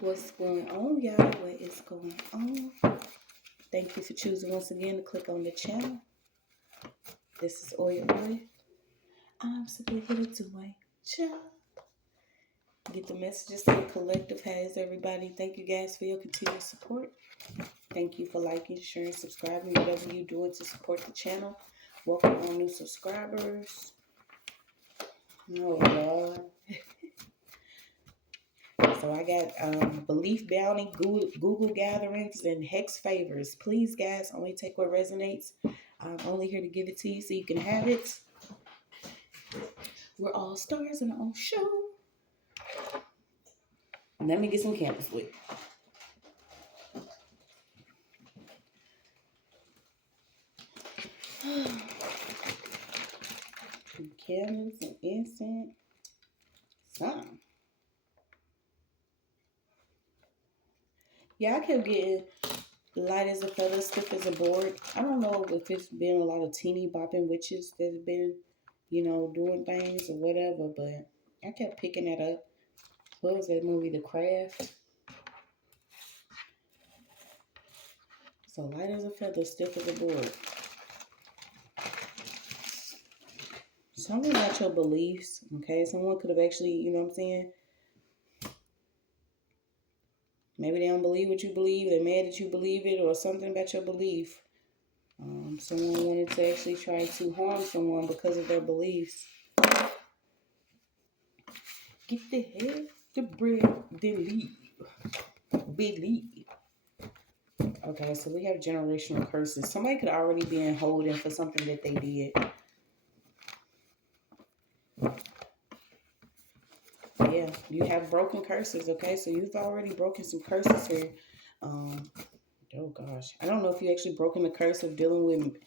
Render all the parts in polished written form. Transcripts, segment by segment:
What's going on, y'all? What is going on? Thank you for choosing once again to click on the channel. This is OYAOY. I'm simply here to do my job. Get the messages to the collective. Has everybody? Thank you guys for your continued support. Thank you for liking, sharing, subscribing, whatever you're doing to support the channel. Welcome on new subscribers. Oh, Lord. So I got belief bounty, Google gatherings, and hex favors. Please, guys, only take what resonates. I'm only here to give it to you so you can have it. We're all stars in our own show. Let me get some candles with. Candles and incense. Something. Yeah, I kept getting light as a feather, stiff as a board. I don't know if it's been a lot of teeny bopping witches that have been, doing things or whatever, but I kept picking that up. What was that movie, The Craft? So light as a feather, stiff as a board. Something about your beliefs, okay? Someone could have actually, you know what I'm saying? Maybe they don't believe what you believe. They're mad that you believe it or something about your belief. Someone wanted to actually try to harm someone because of their beliefs. Get the head, the bread, then leave. Believe. Okay, so we have generational curses. Somebody could already be in holding for something that they did. Yeah, you have broken curses, okay? So you've already broken some curses here. Oh gosh, I don't know if you actually broken the curse of dealing with,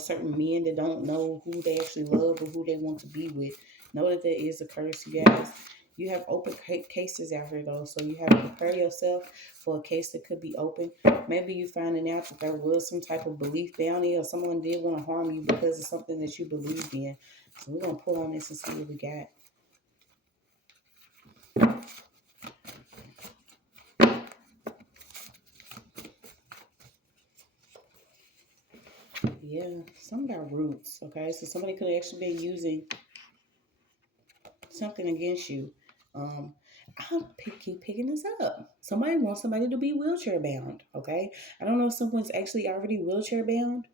certain men that don't know who they actually love or who they want to be with. Know that there is a curse, you guys. You have open cases out here though, so you have to prepare yourself for a case that could be open. Maybe you finding out that there was some type of belief bounty or someone did want to harm you because of something that you believed in. So we're gonna pull on this and see what we got. Yeah, something about roots, okay? So somebody could actually be using something against you. I'll keep picking this up. Somebody wants somebody to be wheelchair bound, okay? I don't know if someone's actually already wheelchair bound,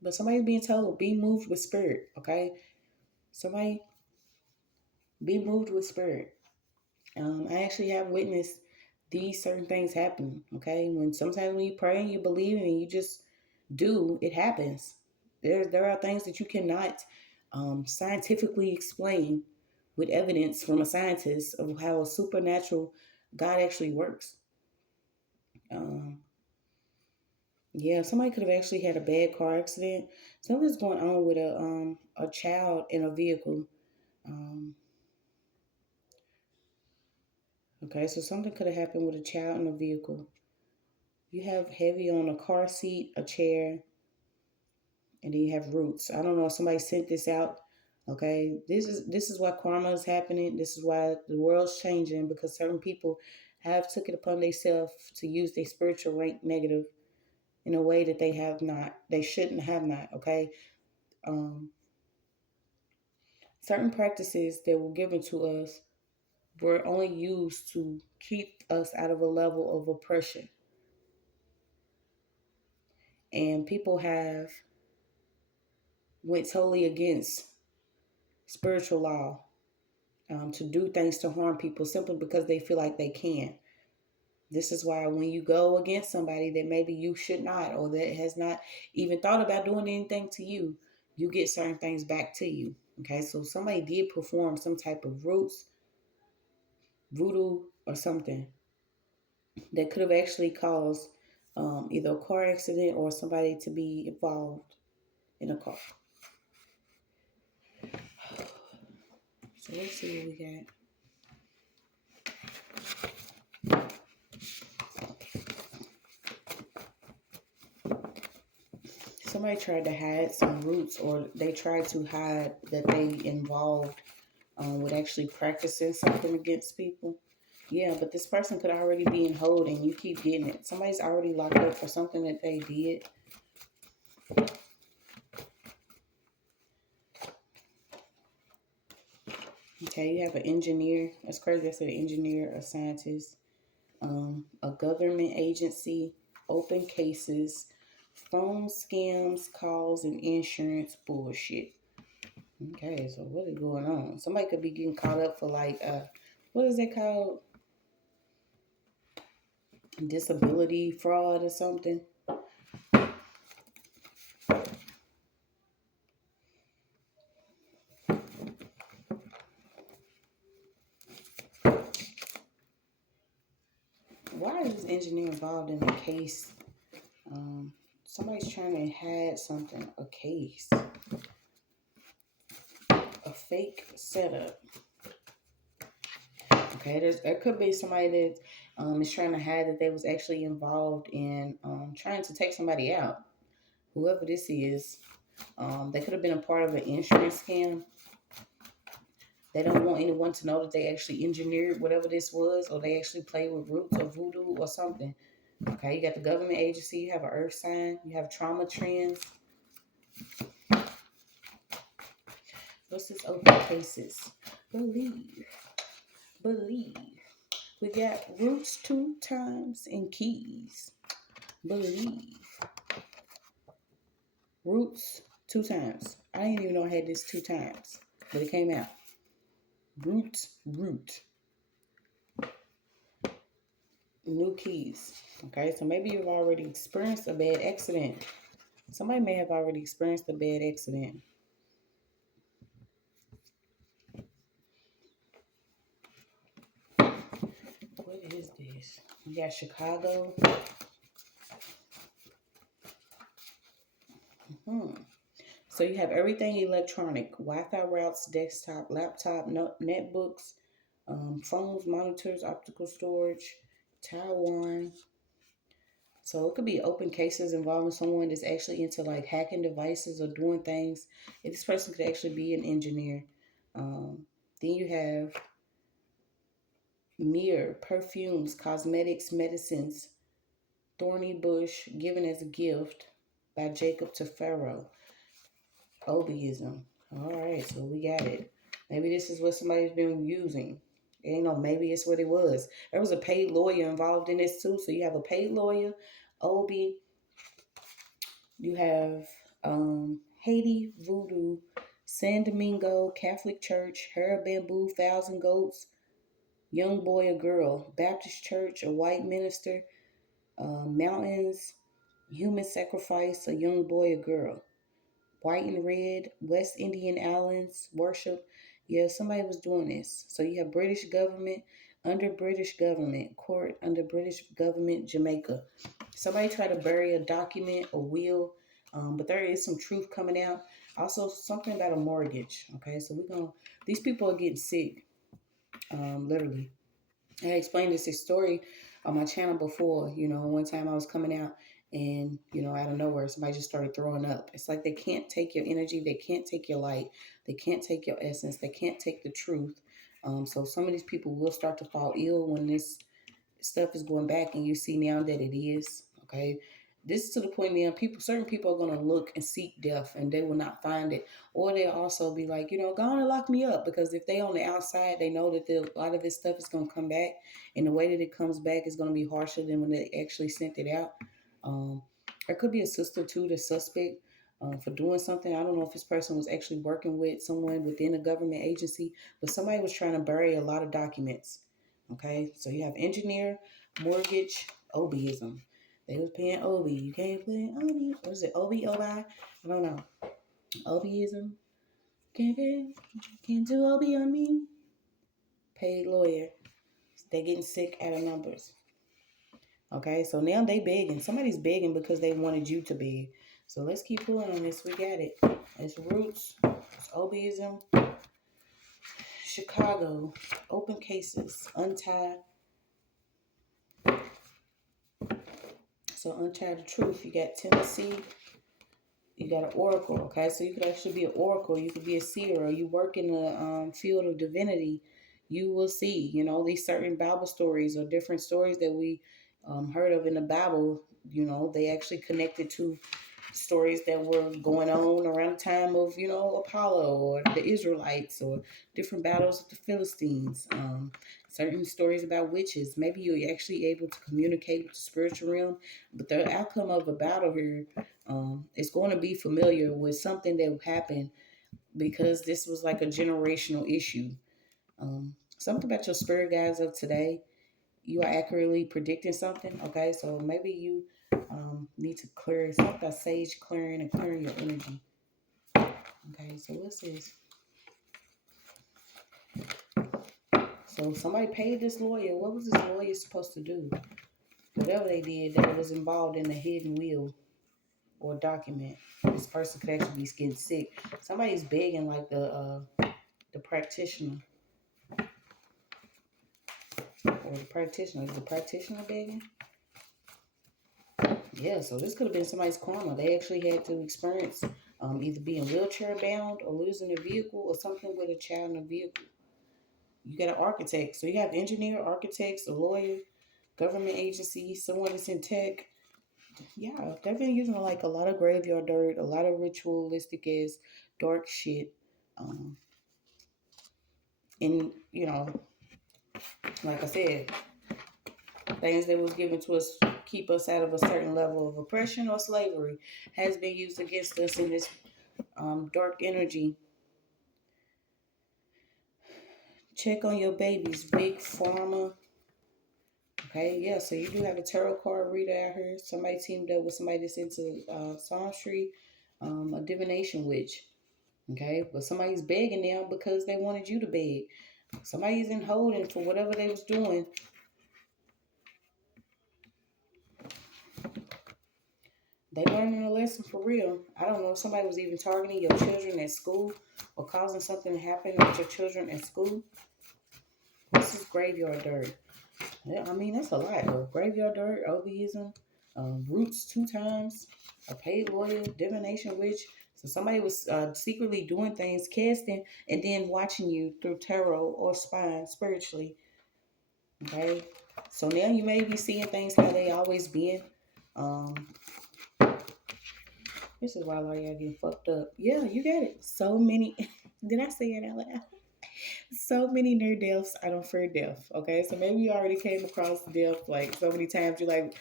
but somebody's being told, be moved with spirit, okay? Somebody be moved with spirit. I actually have witnessed these certain things happen, okay? Sometimes when you pray and you believe and you just do, it happens. There are things that you cannot scientifically explain with evidence from a scientist of how a supernatural God actually works. Yeah, somebody could have actually had a bad car accident. Something's going on with a child in a vehicle. Okay, so something could have happened with a child in a vehicle. You have heavy on a car seat, a chair, and then you have roots. I don't know if somebody sent this out. Okay, this is why karma is happening. This is why the world's changing, because certain people have took it upon themselves to use their spiritual rank negative in a way that they have not. They shouldn't have not. Okay, certain practices that were given to us were only used to keep us out of a level of oppression, and people have went totally against spiritual law to do things to harm people simply because they feel like they can. This is why when you go against somebody that maybe you should not, or that has not even thought about doing anything to you, you get certain things back to you. Okay, so somebody did perform some type of roots, voodoo, or something that could have actually caused either a car accident or somebody to be involved in a car. So let's see what we got. Somebody tried to hide some roots, or they tried to hide that they involved with actually practicing something against people. Yeah, but this person could already be in hold and you keep getting it. Somebody's already locked up for something that they did. Okay, you have an engineer. That's crazy. I said an engineer, a scientist, a government agency, open cases, phone scams, calls, and insurance bullshit. Okay, so what is going on? Somebody could be getting caught up for like, what is it called? Disability fraud or something. Why is this engineer involved in a case? Somebody's trying to hide something, a case, a fake setup. Okay, there could be somebody that is trying to hide that they was actually involved in trying to take somebody out. Whoever this is, they could have been a part of an insurance scam. They don't want anyone to know that they actually engineered whatever this was, or they actually played with roots or voodoo or something. Okay, you got the government agency, you have an earth sign, you have trauma trends. What's this open cases? Believe. We got roots 2 times and keys. Believe. Roots 2 times. I didn't even know I had this 2 times, but it came out. Root. New keys. Okay, so maybe you've already experienced a bad accident. Somebody may have already experienced a bad accident. What is this? We got Chicago. So you have everything electronic. Wi-Fi routes, desktop, laptop, netbooks, phones, monitors, optical storage, Taiwan. So it could be open cases involving someone that's actually into like hacking devices or doing things. And this person could actually be an engineer. Then you have mirror, perfumes, cosmetics, medicines, thorny bush given as a gift by Jacob to Pharaoh. Obiism. All right, so we got it. Maybe this is what somebody's been using. You know, maybe it's what it was. There was a paid lawyer involved in this too. So you have a paid lawyer, Obi. You have Haiti, Voodoo, San Domingo, Catholic Church, Hair Bamboo, Thousand Goats, Young Boy or Girl, Baptist Church, a white minister, Mountains, Human Sacrifice, a young boy or girl. White and red, West Indian Islands, worship. Yeah, somebody was doing this. So you have British government, under British government, court under British government, Jamaica. Somebody tried to bury a document, a will, but there is some truth coming out. Also, something about a mortgage. Okay, so these people are getting sick, literally. I explained this story on my channel before. You know, one time I was coming out and, you know, out of nowhere, somebody just started throwing up. It's like they can't take your energy. They can't take your light. They can't take your essence. They can't take the truth. So some of these people will start to fall ill when this stuff is going back and you see now that it is. Okay. This is to the point now certain people are going to look and seek death and they will not find it. Or they'll also be like, you know, go on and lock me up, because if they on the outside, they know that a lot of this stuff is going to come back, and the way that it comes back is going to be harsher than when they actually sent it out. There could be a sister too, the suspect, for doing something. I don't know if this person was actually working with someone within a government agency, but somebody was trying to bury a lot of documents. Okay, so you have engineer, mortgage, Obiism. They was paying Obi. You can't play Obi. What is it? Obi, Obi? I don't know. Obiism. Can't do Obi on me. Paid lawyer. They getting sick out of numbers. Okay, so now they begging. Somebody's begging because they wanted you to beg. So let's keep pulling on this. We got it. It's roots. It's Obiism. Chicago. Open cases. Untie. So untie the truth. You got Tennessee. You got an oracle. Okay, so you could actually be an oracle. You could be a seer, or you work in the field of divinity. you will see, you know, these certain Bible stories or different stories that we heard of in the Bible, you know, they actually connected to stories that were going on around the time of, you know, Apollo or the Israelites or different battles of the Philistines. Certain stories about witches. Maybe you're actually able to communicate with the spiritual realm, but the outcome of a battle here is going to be familiar with something that happened because this was like a generational issue. Something about your spirit guides of today, you are accurately predicting something. Okay, so maybe you need to clear something about sage clearing and clearing your energy. Okay, so what's this? So somebody paid this lawyer. What was this lawyer supposed to do? Whatever they did that was involved in a hidden will or document. This person could actually be getting sick. Somebody's begging like the practitioner. Or the practitioner. Is the practitioner begging? Yeah, so this could have been somebody's karma. They actually had to experience either being wheelchair bound or losing a vehicle or something with a child in a vehicle. You got an architect. So you have engineer, architects, a lawyer, government agency, someone that's in tech. Yeah, they've been using like a lot of graveyard dirt, a lot of ritualistic as dark shit. Um, and, you know, like I said, things that was given to us keep us out of a certain level of oppression or slavery has been used against us in this dark energy. Check on your babies, big pharma. Okay, yeah, so you do have a tarot card reader out here. Somebody teamed up with somebody that's into psalmistry, a divination witch. Okay, but somebody's begging them because they wanted you to beg. Somebody's in holding for whatever they was doing. They learning a lesson for real. I don't know if somebody was even targeting your children at school or causing something to happen with your children at school. This is graveyard dirt. Yeah, I mean, that's a lot though. Graveyard dirt, obeism, roots 2 times, a paid lawyer, divination witch. So somebody was secretly doing things, casting, and then watching you through tarot or spine spiritually. Okay? So now you may be seeing things how they always been. Um, this is why a lot of y'all getting fucked up. Yeah, you got it. So many. Did I say it out loud? So many near deaths. I don't fear death. Okay, so maybe you already came across death like so many times. You're like,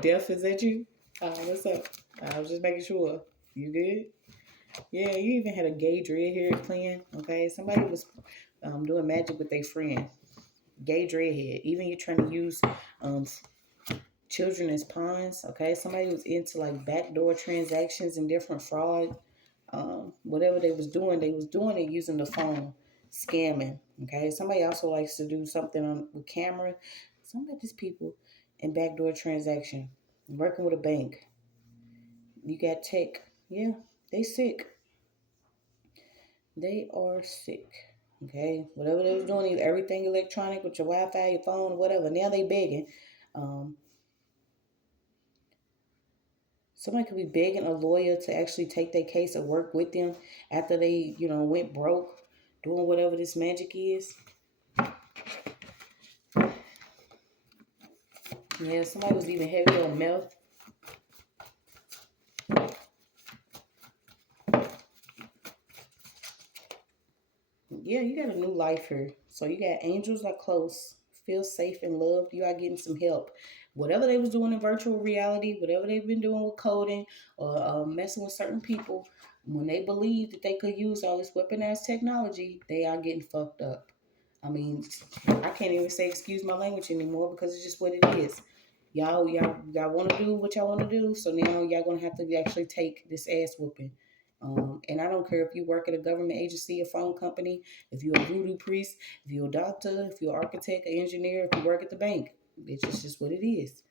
death is at you. What's up? I was just making sure. You good? Yeah, you even had a gay dreadhead playing. Okay, somebody was doing magic with their friend. Gay dreadhead. Even you trying to use um, children as pawns. Okay, somebody was into like backdoor transactions and different fraud. Whatever they was doing it using the phone, scamming. Okay, somebody also likes to do something on with camera. Some of these people in backdoor transaction, working with a bank. You got tech. Yeah, they sick. They are sick. Okay, whatever they was doing, everything electronic with your Wi-Fi, your phone, whatever. Now they begging. Um, Somebody could be begging a lawyer to actually take their case and work with them after they, you know, went broke doing whatever this magic is. Yeah, somebody was even heavy on meth. Yeah, you got a new life here. So you got angels are close, feel safe and loved. You are getting some help. Whatever they was doing in virtual reality, whatever they've been doing with coding or messing with certain people, when they believe that they could use all this weaponized technology, they are getting fucked up. I mean, I can't even say excuse my language anymore because it's just what it is. Y'all want to do what y'all want to do, so now y'all gonna have to actually take this ass whooping. And I don't care if you work at a government agency, a phone company, if you're a voodoo priest, if you're a doctor, if you're an architect, an engineer, if you work at the bank. It's just what it is.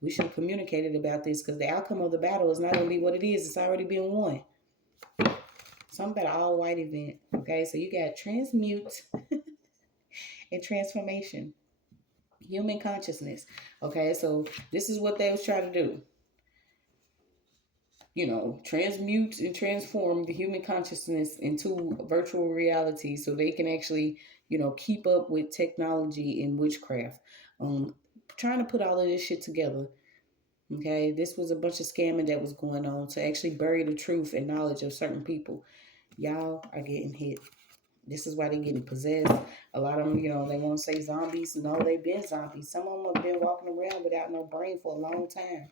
We should have communicated about this because the outcome of the battle is not going to be what it is. It's already been won. Something about an all white event. Okay, so you got transmute and transformation, human consciousness. Okay, so this is what they was trying to do. You know, transmute and transform the human consciousness into virtual reality so they can actually, keep up with technology and witchcraft. Trying to put all of this shit together. Okay, this was a bunch of scamming that was going on to actually bury the truth and knowledge of certain people. Y'all are getting hit. This is why they're getting possessed. A lot of them, they want to say zombies. No, they've been zombies. Some of them have been walking around without no brain for a long time.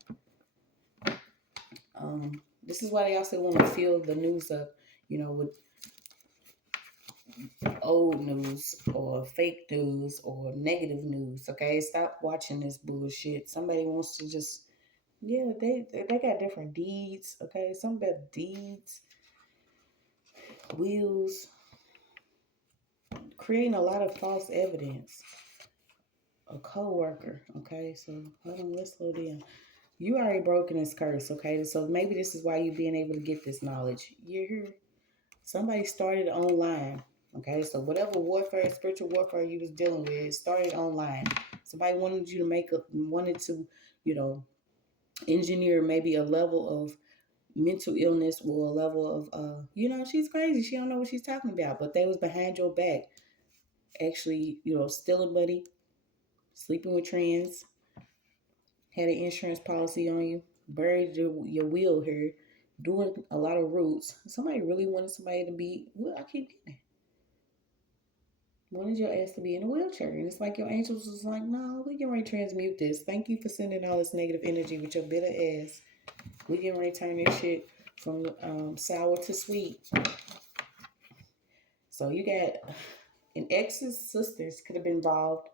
This is why they also want to fill the news up, with old news or fake news or negative news. Okay, stop watching this bullshit. Somebody wants to just, yeah, they got different deeds. Okay, some got deeds, wills, creating a lot of false evidence. A co-worker. Okay, so hold on, let's slow down. You already broken this curse. Okay, so maybe this is why you're being able to get this knowledge. You're here. Somebody started online. Okay, so whatever warfare, spiritual warfare you was dealing with, started online. Somebody wanted you to wanted to, engineer maybe a level of mental illness or a level of, she's crazy. She don't know what she's talking about. But they was behind your back, actually, stealing money, sleeping with trans, had an insurance policy on you, buried your will here, doing a lot of roots. Somebody really wanted somebody to be, well, I keep getting it. Wanted your ass to be in a wheelchair. And it's like your angels was like, no, we can ready to transmute this. Thank you for sending all this negative energy with your bitter ass. We can ready to turn this shit from sour to sweet. So you got an ex's sisters could have been involved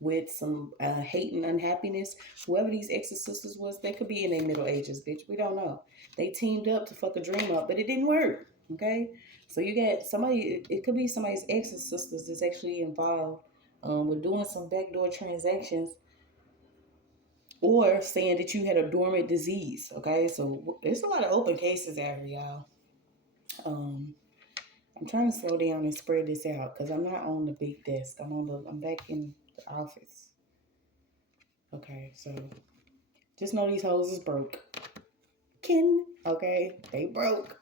with some hate and unhappiness. Whoever these ex's sisters was, they could be in their middle ages, bitch. We don't know. They teamed up to fuck a dream up, but it didn't work. Okay, so you got somebody. It could be somebody's ex's sisters that's actually involved with doing some backdoor transactions, or saying that you had a dormant disease. Okay, so there's a lot of open cases out here, y'all. I'm trying to slow down and spread this out because I'm not on the big desk. I'm back in the office. Okay, so just know these hoes is broke. Okay, they broke.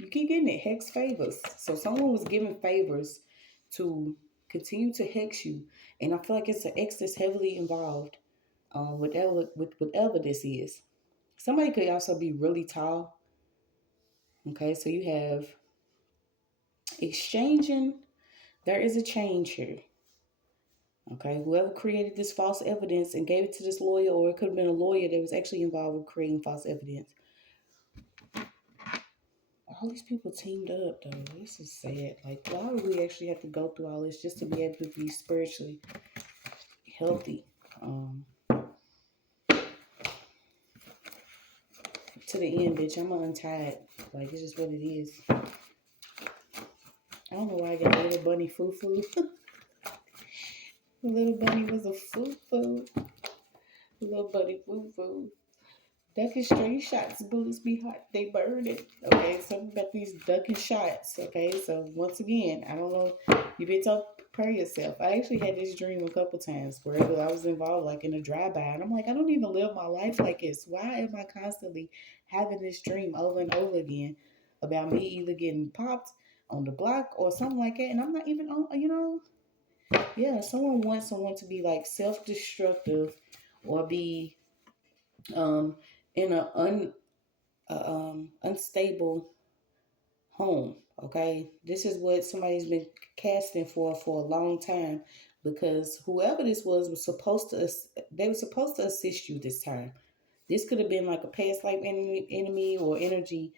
You keep getting it. Hex favors. So someone was giving favors to continue to hex you. And I feel like it's an ex that's heavily involved with whatever this is. Somebody could also be really tall. Okay, so you have exchanging. There is a change here. Okay, whoever created this false evidence and gave it to this lawyer, or it could have been a lawyer that was actually involved with creating false evidence. All these people teamed up, though. This is sad. Like, why would we actually have to go through all this just to be able to be spiritually healthy? To the end, bitch. I'm untied. Like, it's just what it is. I don't know why I got a little bunny foo-foo. The little bunny was a foo-foo. Little bunny foo-foo. Ducking straight shots, bullets be hot, they burn it. Okay, something about these ducking shots. Okay, so once again, I don't know. You better prepare yourself. I actually had this dream a couple times where I was involved like in a drive-by, and I'm like, I don't even live my life like this. Why am I constantly having this dream over and over again about me either getting popped on the block or something like that? And I'm not even on, yeah, someone wants someone to be like self-destructive or be in an unstable home. Okay, this is what somebody's been casting for a long time, because whoever this was supposed to, they were supposed to assist you this time. This could have been like a past life enemy or energy,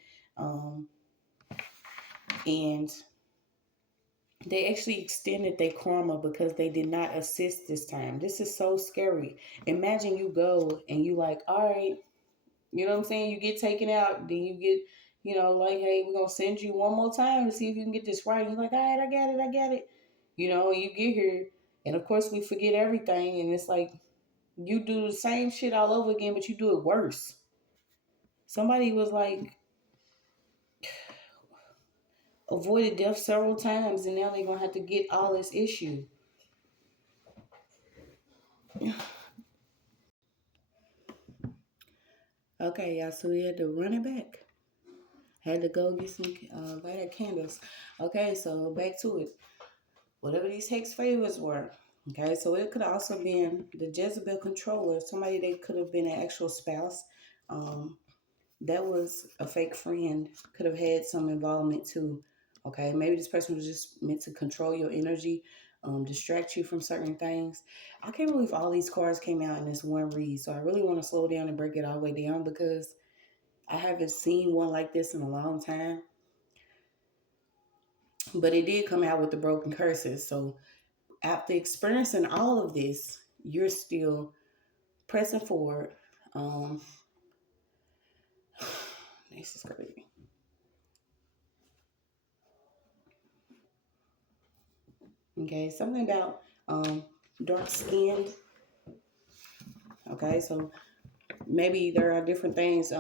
and they actually extended their karma because they did not assist this time. This is so scary. Imagine you go and you like, all right, you know what I'm saying? You get taken out, then you get, like, hey, we're going to send you one more time to see if you can get this right. And you're like, all right, I got it. You get here, and of course we forget everything, and it's like you do the same shit all over again, but you do it worse. Somebody was like, avoided death several times, and now they're going to have to get all this issue. Okay, y'all, so we had to run it back. Had to go get some lighter candles. Okay, so back to it. whatever these hex favors were. Okay, so it could have also been the Jezebel controller, somebody that could have been an actual spouse. Um, that was a fake friend, could have had some involvement too. Okay, maybe this person was just meant to control your energy, distract you from certain things. I can't believe all these cards came out in this one read, so I really want to slow down and break it all the way down because I haven't seen one like this in a long time. But it did come out with the broken curses. So after experiencing all of this, you're still pressing forward. Um, this is crazy. Okay, something about dark skinned. Okay, so maybe there are different things.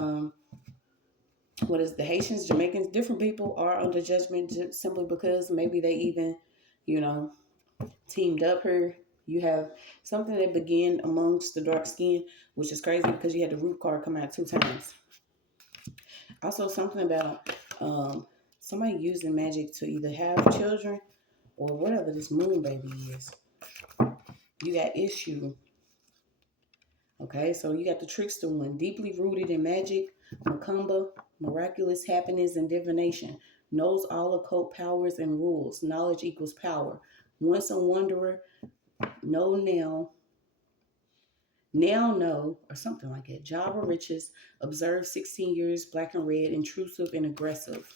What is the Haitians, Jamaicans, different people are under judgment simply because maybe they even, you know, teamed up here. You have something that began amongst the dark skin, which is crazy because you had the root card come out 2 times. Also, something about somebody using magic to either have children or whatever this moon baby is. You got issue. Okay, so you got the trickster one, deeply rooted in magic, macumba, miraculous happiness, and divination. Knows all occult powers and rules. Knowledge equals power. Once a wanderer, know now know, or something like that. Job or riches, observe 16 years, black and red, intrusive and aggressive.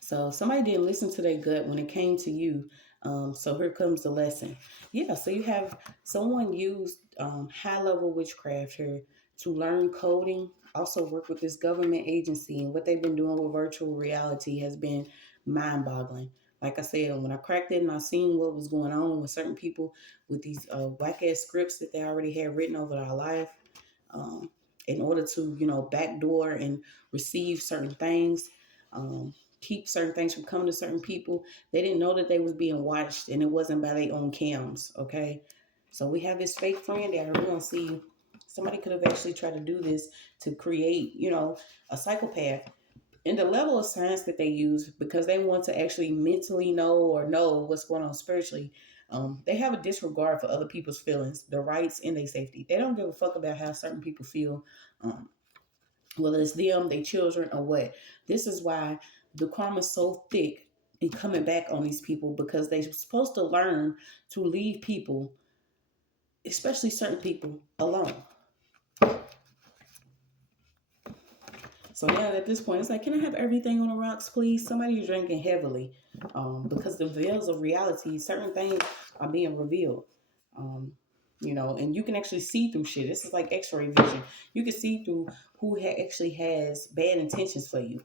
So somebody didn't listen to their gut when it came to you. So here comes the lesson. Yeah, so you have someone used high level witchcraft here to learn coding, also work with this government agency, and what they've been doing with virtual reality has been mind boggling. Like I said, when I cracked it and I seen what was going on with certain people with these whack ass scripts that they already had written over our life, um, in order to, backdoor and receive certain things. Keep certain things from coming to certain people. They didn't know that they was being watched, and it wasn't by their own cams. Okay, so we have this fake friend that we're gonna see. Somebody could have actually tried to do this to create, a psychopath. And the level of science that they use, because they want to actually mentally know what's going on spiritually, they have a disregard for other people's feelings, their rights, and their safety. They don't give a fuck about how certain people feel. Whether it's them, their children, or what. This is why the karma is so thick and coming back on these people, because they're supposed to learn to leave people, especially certain people, alone. So now at this point, it's like, can I have everything on the rocks, please? Somebody drinking heavily, because the veils of reality, certain things are being revealed. And you can actually see through shit. This is like X-ray vision. You can see through who actually has bad intentions for you.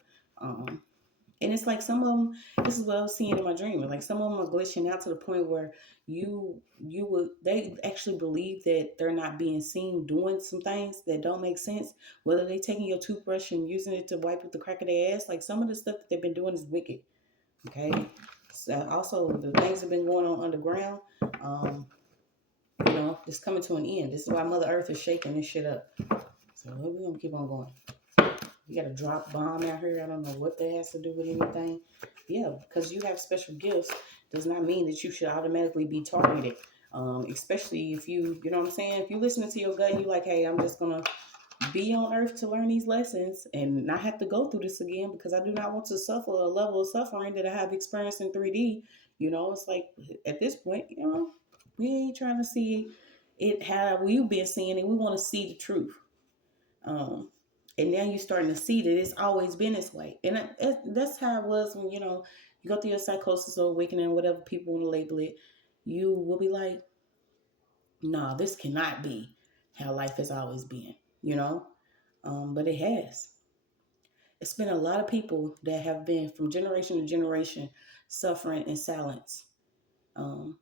And it's like some of them, this is what I was seeing in my dream. Like some of them are glitching out to the point where they actually believe that they're not being seen doing some things that don't make sense. Whether they taking your toothbrush and using it to wipe with the crack of their ass, like some of the stuff that they've been doing is wicked. Okay. So also the things that have been going on underground, it's coming to an end. This is why Mother Earth is shaking this shit up. So we're gonna keep on going. You got a drop bomb out here. I don't know what that has to do with anything. Yeah, because you have special gifts does not mean that you should automatically be targeted. Especially if you know what I'm saying? If you listening to your gut and you're like, hey, I'm just going to be on earth to learn these lessons and not have to go through this again because I do not want to suffer a level of suffering that I have experienced in 3D. It's like at this point, we ain't trying to see it how we've been seeing it. We want to see the truth. And now you're starting to see that it's always been this way. And that's how it was when, you go through your psychosis or awakening, whatever people want to label it. You will be like, nah, this cannot be how life has always been, but it has. It's been a lot of people that have been from generation to generation suffering in silence. Um,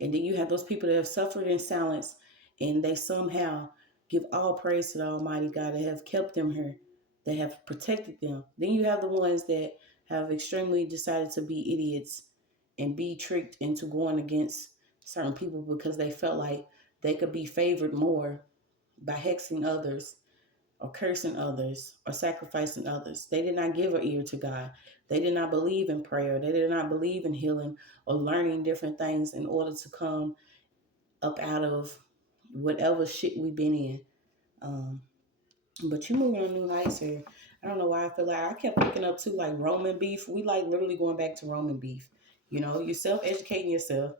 and then you have those people that have suffered in silence and they somehow give all praise to the Almighty God that have kept them here, that have protected them. Then you have the ones that have extremely decided to be idiots and be tricked into going against certain people because they felt like they could be favored more by hexing others or cursing others or sacrificing others. They did not give an ear to God. They did not believe in prayer. They did not believe in healing or learning different things in order to come up out of whatever shit we've been in. Um, but you moving on new heights here. I don't know why I feel like I kept picking up too, like Roman beef. We like literally going back to Roman beef. You know, you're self-educating yourself.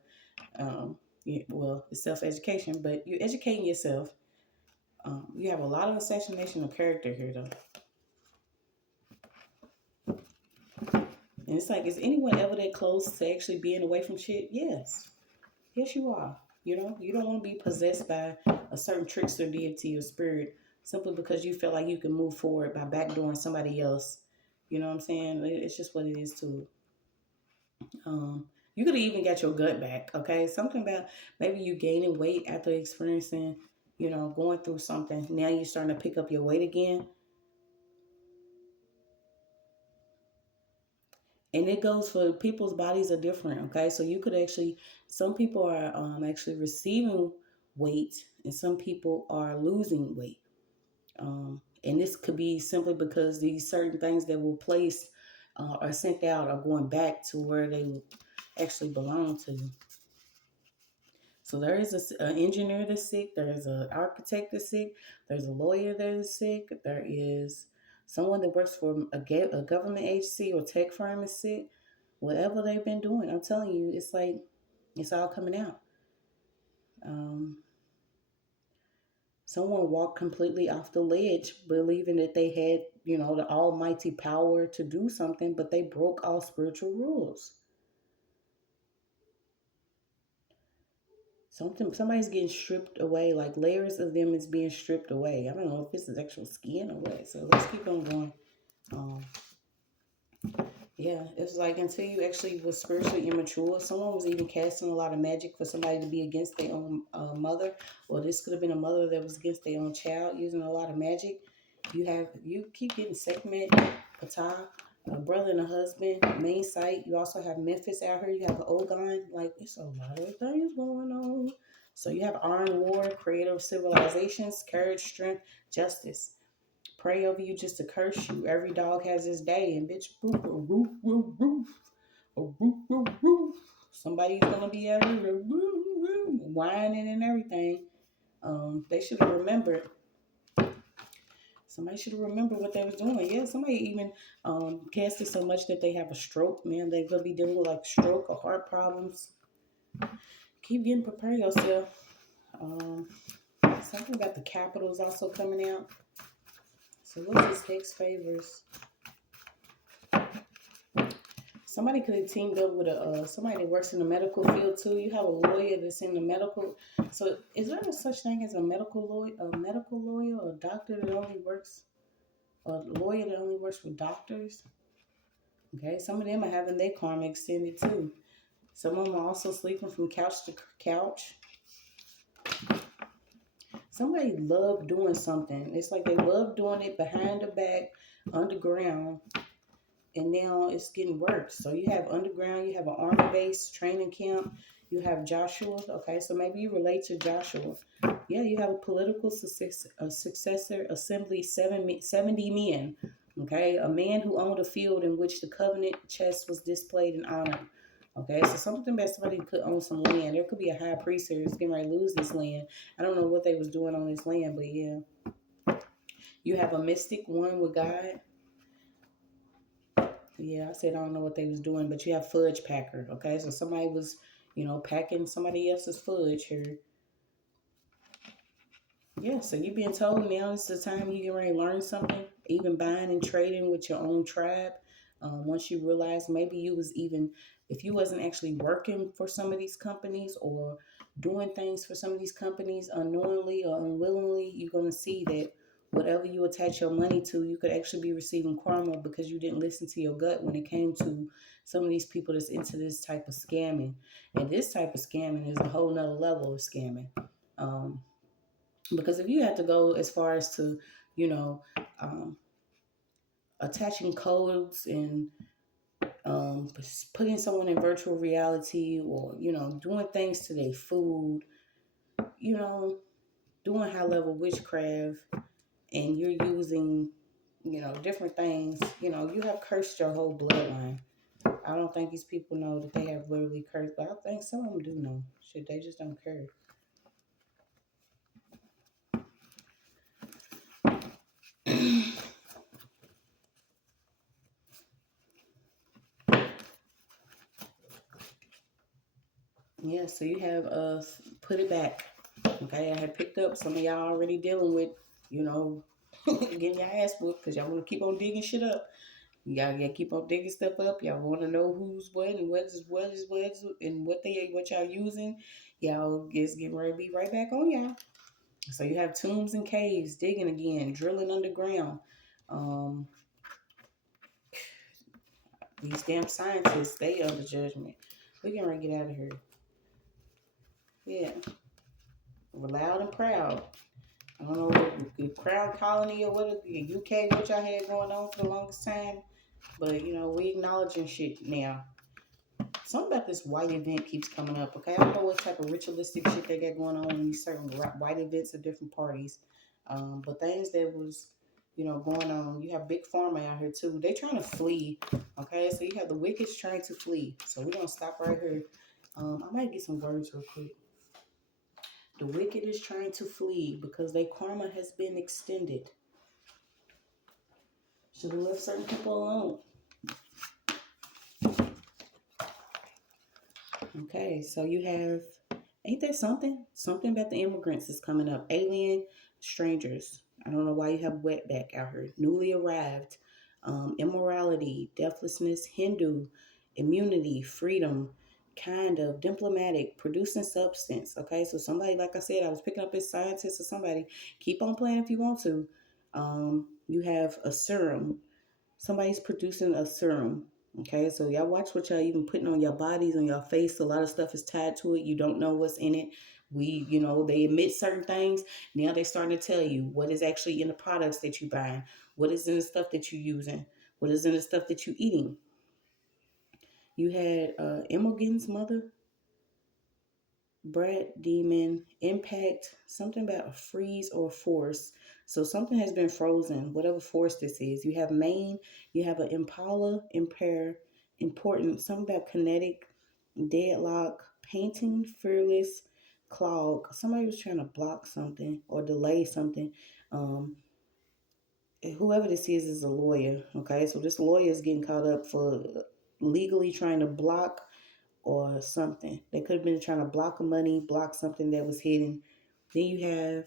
Well, it's self-education, but you're educating yourself. You have a lot of assassination of character here, though. And it's like, is anyone ever that close to actually being away from shit? Yes. Yes, you are. You know, you don't want to be possessed by a certain trickster deity or spirit simply because you feel like you can move forward by backdooring somebody else. You know what I'm saying? It's just what it is too. You could have even got your gut back, okay? Something about maybe you gaining weight after experiencing, going through something. Now you're starting to pick up your weight again. And it goes for people's bodies are different, okay? So you could actually, some people are actually receiving weight and some people are losing weight. And this could be simply because these certain things that were placed are sent out are going back to where they actually belong to. So there is an engineer that's sick. There is an architect that's sick. There's a lawyer that is sick. There is someone that works for a government agency or tech firm is sick. Whatever they've been doing, I'm telling you, it's like it's all coming out. Um, Someone walked completely off the ledge, believing that they had, the almighty power to do something, but they broke all spiritual rules. Somebody's getting stripped away, like layers of them is being stripped away. I don't know if this is actual skin or what. So let's keep on going. Um, yeah, it's like until you actually was spiritually immature, someone was even casting a lot of magic for somebody to be against their own mother, or this could have been a mother that was against their own child using a lot of magic. You keep getting Sekhmet, Ptah, a brother and a husband, main site. You also have Memphis out here. You have Ogon. Like, it's a lot of things going on. So you have Iron War, creator of civilizations, courage, strength, justice. Pray over you just to curse you. Every dog has his day, and bitch, roof, roof, roof, roof, roof, roof, roof. Somebody's gonna be out here whining and everything. They should have remembered. Somebody should have remembered what they was doing. Yeah, somebody even casted so much that they have a stroke. Man, they're gonna be dealing with like stroke or heart problems. Keep getting prepared yourself. Something about the capital is also coming out. So what's this hex favors? Somebody could have teamed up with somebody that works in the medical field too. You have a lawyer that's in the medical. So is there a such thing as a medical lawyer, or a doctor that only works, or a lawyer that only works with doctors? Okay, some of them are having their karma extended too. Some of them are also sleeping from couch to couch. Somebody loved doing something. It's like they love doing it behind the back, underground, and now it's getting worse. So you have underground, you have an army base, training camp, you have Joshua. Okay, so maybe you relate to Joshua. Yeah, you have a political successor, assembly, 70 men. Okay, a man who owned a field in which the covenant chest was displayed in honor. Okay, so something about somebody could own some land. There could be a high priest who's getting ready to lose this land. I don't know what they was doing on this land, but yeah. You have a mystic, one with God. Yeah, I said I don't know what they was doing, but you have fudge packer. Okay, so somebody was, packing somebody else's fudge here. Yeah, so you're being told now is the time you can ready to learn something, even buying and trading with your own tribe. Once you realize maybe you was even, if you wasn't actually working for some of these companies or doing things for some of these companies unknowingly or unwillingly, you're going to see that whatever you attach your money to, you could actually be receiving karma because you didn't listen to your gut when it came to some of these people that's into this type of scamming. And this type of scamming is a whole nother level of scamming. Because if you have to go as far as to, you know, attaching codes and putting someone in virtual reality or, doing things to their food, doing high level witchcraft and you're using, different things, you have cursed your whole bloodline. I don't think these people know that they have literally cursed, but I think some of them do know. Shit, they just don't care. Yeah, so you have put it back. Okay, I had picked up some of y'all already dealing with, you know, getting your ass whooped because y'all want to keep on digging shit up. Y'all keep on digging stuff up. Y'all want to know who's what and what and what y'all using. Y'all is getting ready to be right back on y'all. So you have tombs and caves, digging again, drilling underground. Um, these damn scientists, they under judgment. We can ready to get out of here. Yeah, we're loud and proud. I don't know what the Crown Colony or what the UK, what y'all had going on for the longest time, but we acknowledging shit now. Something about this white event keeps coming up. Okay, I don't know what type of ritualistic shit they got going on in these certain white events of different parties, but things that was going on. You have big pharma out here too. They trying to flee. Okay, so you have the wicked's trying to flee. So we're gonna stop right here. I might get some words real quick. The wicked is trying to flee because their karma has been extended. Should have left certain people alone. Okay, so you have, ain't that something? Something about the immigrants is coming up. Alien strangers. I don't know why you have wetback out here. Newly arrived. Immorality, deathlessness, Hindu, immunity, freedom, kind of, diplomatic, producing substance. Okay, so somebody, like I said, I was picking up this scientist or somebody. Keep on playing if you want to. You have a serum. Somebody's producing a serum. Okay, so y'all watch what y'all even putting on your bodies, on your face. A lot of stuff is tied to it. You don't know what's in it. They admit certain things. Now they're starting to tell you what is actually in the products that you buying, what is in the stuff that you're using, what is in the stuff that you're eating. You had Imogen's mother, Brad Demon, Impact, something about a freeze or force. So something has been frozen, whatever force this is. You have Maine, you have an Impala, Impair, Important, something about kinetic, deadlock, painting, fearless, clog. Somebody was trying to block something or delay something. Um, Whoever this is a lawyer. Okay, so this lawyer is getting caught up for legally trying to block or something. They could have been trying to block money, block something that was hidden. Then you have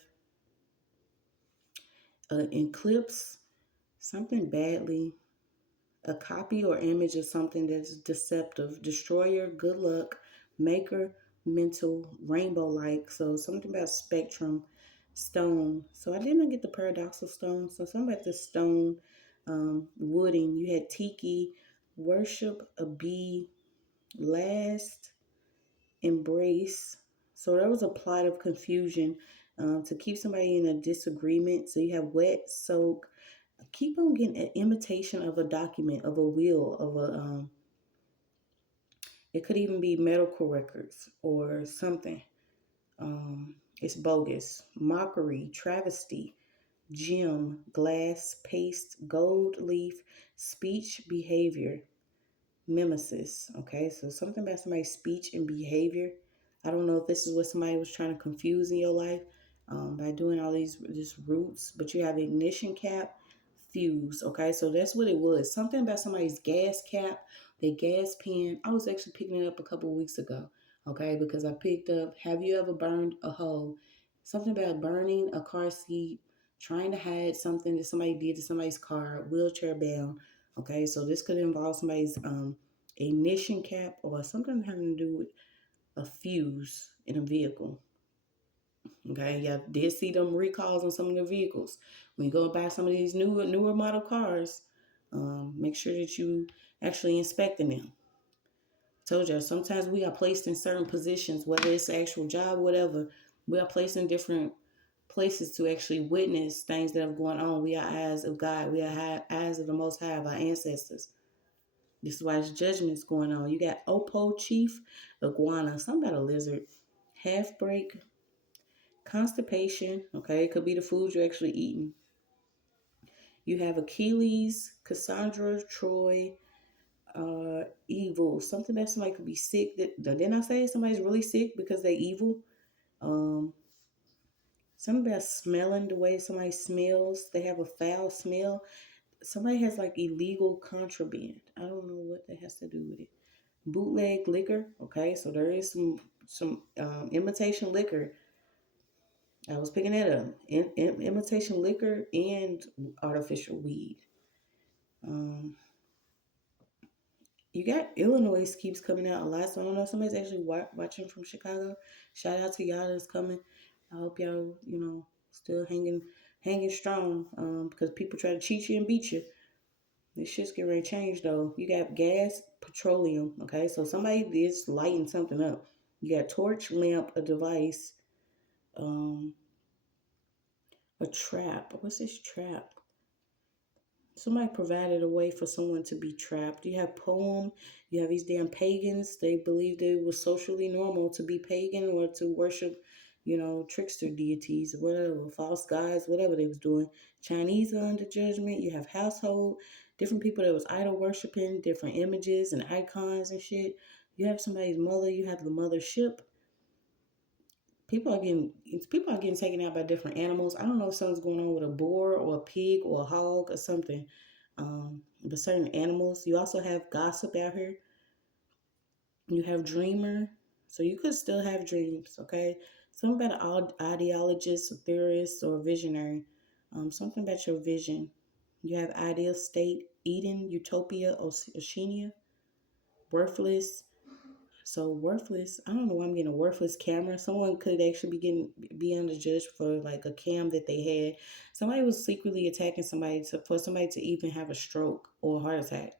an eclipse, something badly, a copy or image of something that's deceptive, destroyer, good luck, maker, mental, rainbow like. So something about spectrum, stone. So I didn't get the paradoxal stone. So something about the stone, wooding. You had tiki, worship, a bee, last, embrace. So there was a plot of confusion to keep somebody in a disagreement. So you have wet, soak. Keep on getting an imitation of a document, of a will, of a. It could even be medical records or something. It's bogus. Mockery, travesty, gem, glass, paste, gold leaf, speech, behavior, mimesis. Okay, so something about somebody's speech and behavior. I don't know if this is what somebody was trying to confuse in your life by doing all these roots, but you have ignition cap, fuse. Okay, so that's what it was. Something about somebody's gas cap, their gas pen. I was actually picking it up a couple of weeks ago. Okay, because I picked up. Have you ever burned a hole? Something about burning a car seat, trying to hide something that somebody did to somebody's car, wheelchair bound. Okay, so this could involve somebody's ignition cap or something having to do with a fuse in a vehicle. Okay, yeah, did see them recalls on some of the vehicles. When you go buy some of these newer model cars, make sure that you actually inspecting them. Told you sometimes we are placed in certain positions, whether it's an actual job, whatever. We are placed in different places to actually witness things that are going on. We are eyes of God. We are eyes of the Most High, of our ancestors. This is why there's judgments going on. You got Opo Chief, Iguana, something about a lizard, half break, constipation. Okay, it could be the food you're actually eating. You have Achilles, Cassandra, Troy, evil. Something that somebody could be sick. Didn't I say somebody's really sick because they evil? Um, Something about smelling the way somebody smells. They have a foul smell. Somebody has like illegal contraband. I don't know what that has to do with it. Bootleg liquor. Okay, so there is some imitation liquor. I was picking that up. Imitation liquor and artificial weed. Um, you got Illinois keeps coming out a lot, so I don't know if somebody's actually watching from Chicago. Shout out to y'all that's coming. I hope y'all, still hanging strong. Because people try to cheat you and beat you. This shit's getting ready to change though. You got gas, petroleum. Okay, so somebody is lighting something up. You got torch, lamp, a device, um, a trap. What's this trap? Somebody provided a way for someone to be trapped. You have poem. You have these damn pagans. They believed it was socially normal to be pagan or to worship, trickster deities, whatever, false gods, whatever they was doing. Chinese are under judgment. You have household, different people that was idol worshiping, different images and icons and shit. You have somebody's mother. You have the mothership. People are getting taken out by different animals. I don't know if something's going on with a boar or a pig or a hog or something. But certain animals. You also have gossip out here. You have dreamer. So you could still have dreams, okay? Something about an ideologist, a theorist, or a visionary. Something about your vision. You have ideal state, Eden, utopia, Oceania, worthless. So worthless. I don't know why I'm getting a worthless camera. Someone could actually be under judge for like a cam that they had. Somebody was secretly attacking somebody for somebody to even have a stroke or a heart attack.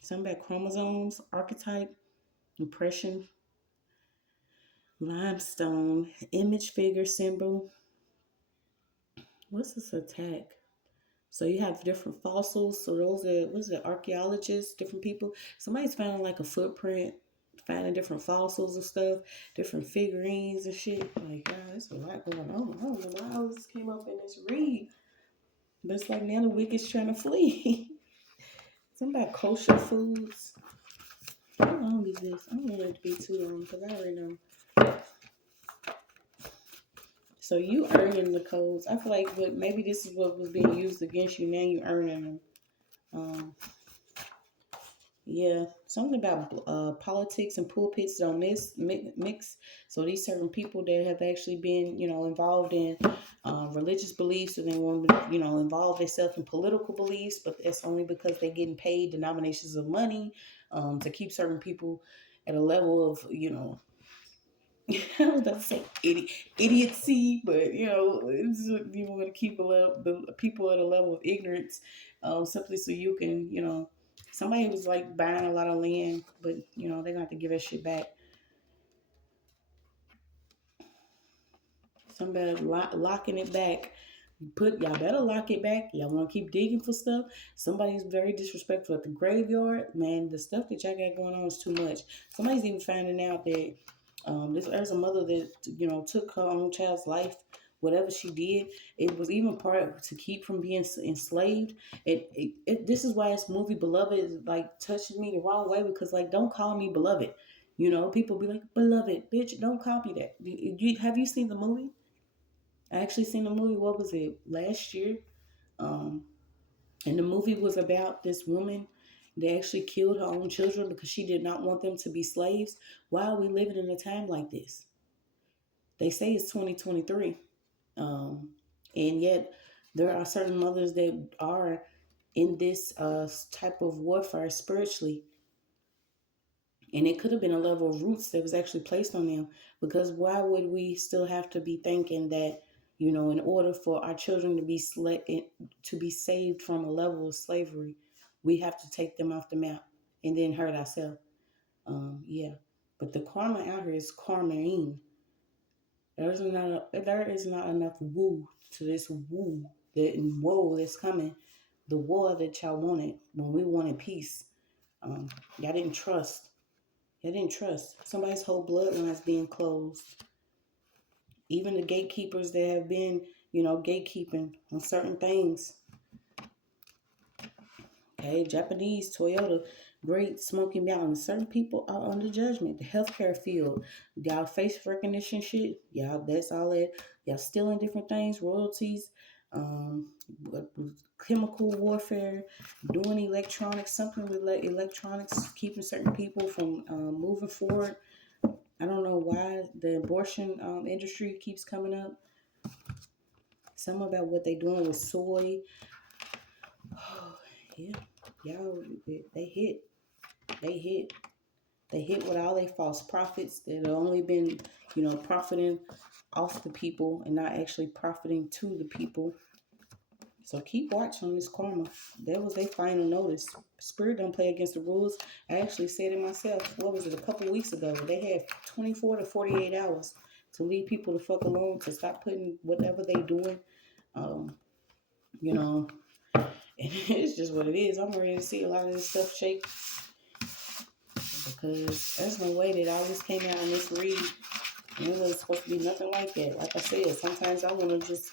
Something about chromosomes, archetype, impression, limestone, image, figure, symbol. What's this attack? So you have different fossils. So those are, what's it, archaeologists, different people. Somebody's finding like a footprint, finding different fossils and stuff, different figurines and shit. Like, God, there's a lot going on. I don't know why all this came up in this read. But it's like now the wicked's trying to flee. Something about kosher foods. How long is this? I don't want it to be too long because I already know. So you earning the codes. I feel like maybe this is what was being used against you. Now you earning them. Yeah, something about politics and pulpits don't mix. So these certain people that have actually been, involved in religious beliefs, and they want to, involve themselves in political beliefs, but that's only because they're getting paid denominations of money to keep certain people at a level of, I was about to say idiocy, but you want to keep the people at a level of ignorance, simply so you can, somebody was like buying a lot of land, but they're gonna have to give that shit back. Somebody locking it back. Y'all better lock it back. Y'all want to keep digging for stuff. Somebody's very disrespectful at the graveyard. Man, the stuff that y'all got going on is too much. Somebody's even finding out that there's a mother that took her own child's life. Whatever she did, it was even part to keep from being enslaved. This is why this movie Beloved is like touching me the wrong way, because like, don't call me beloved. People be like, beloved, bitch, don't call me that. Have you seen the movie? I actually seen the movie. What was it, last year? Um, and the movie was about this woman that actually killed her own children because she did not want them to be slaves. Why are we living in a time like this? They say it's 2023. And yet there are certain mothers that are in this type of warfare spiritually. And it could have been a level of roots that was actually placed on them. Because why would we still have to be thinking that, in order for our children to be saved from a level of slavery, we have to take them off the map and then hurt ourselves? Yeah. But the karma out here is karmaing. There is not enough woo to this woo woe that's coming. The war that y'all wanted when we wanted peace. Y'all didn't trust. Y'all didn't trust. Somebody's whole bloodline is being closed. Even the gatekeepers that have been, gatekeeping on certain things. Okay, Japanese, Toyota, Great Smoky Mountain. Certain people are under judgment. The healthcare field, y'all face recognition shit. Y'all, that's all that. Y'all stealing different things, royalties, um, chemical warfare, doing electronics, something with electronics, keeping certain people from moving forward. I don't know why the abortion industry keeps coming up. Some about what they doing with soy. Yeah, y'all, they hit. They hit. They hit with all their false prophets that have only been, profiting off the people and not actually profiting to the people. So keep watching this karma. That was their final notice. Spirit don't play against the rules. I actually said it myself. What was it, a couple weeks ago? They had 24 to 48 hours to leave people the fuck alone, to stop putting whatever they doing. You know, and it's just what it is. I'm ready to see a lot of this stuff shake, because there's no way that all this came out in this read. And it wasn't supposed to be nothing like that. Like I said, sometimes I want to just,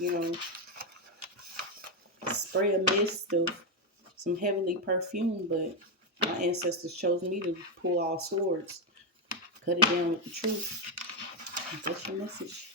spray a mist of some heavenly perfume, but my ancestors chose me to pull all swords, cut it down with the truth. That's your message.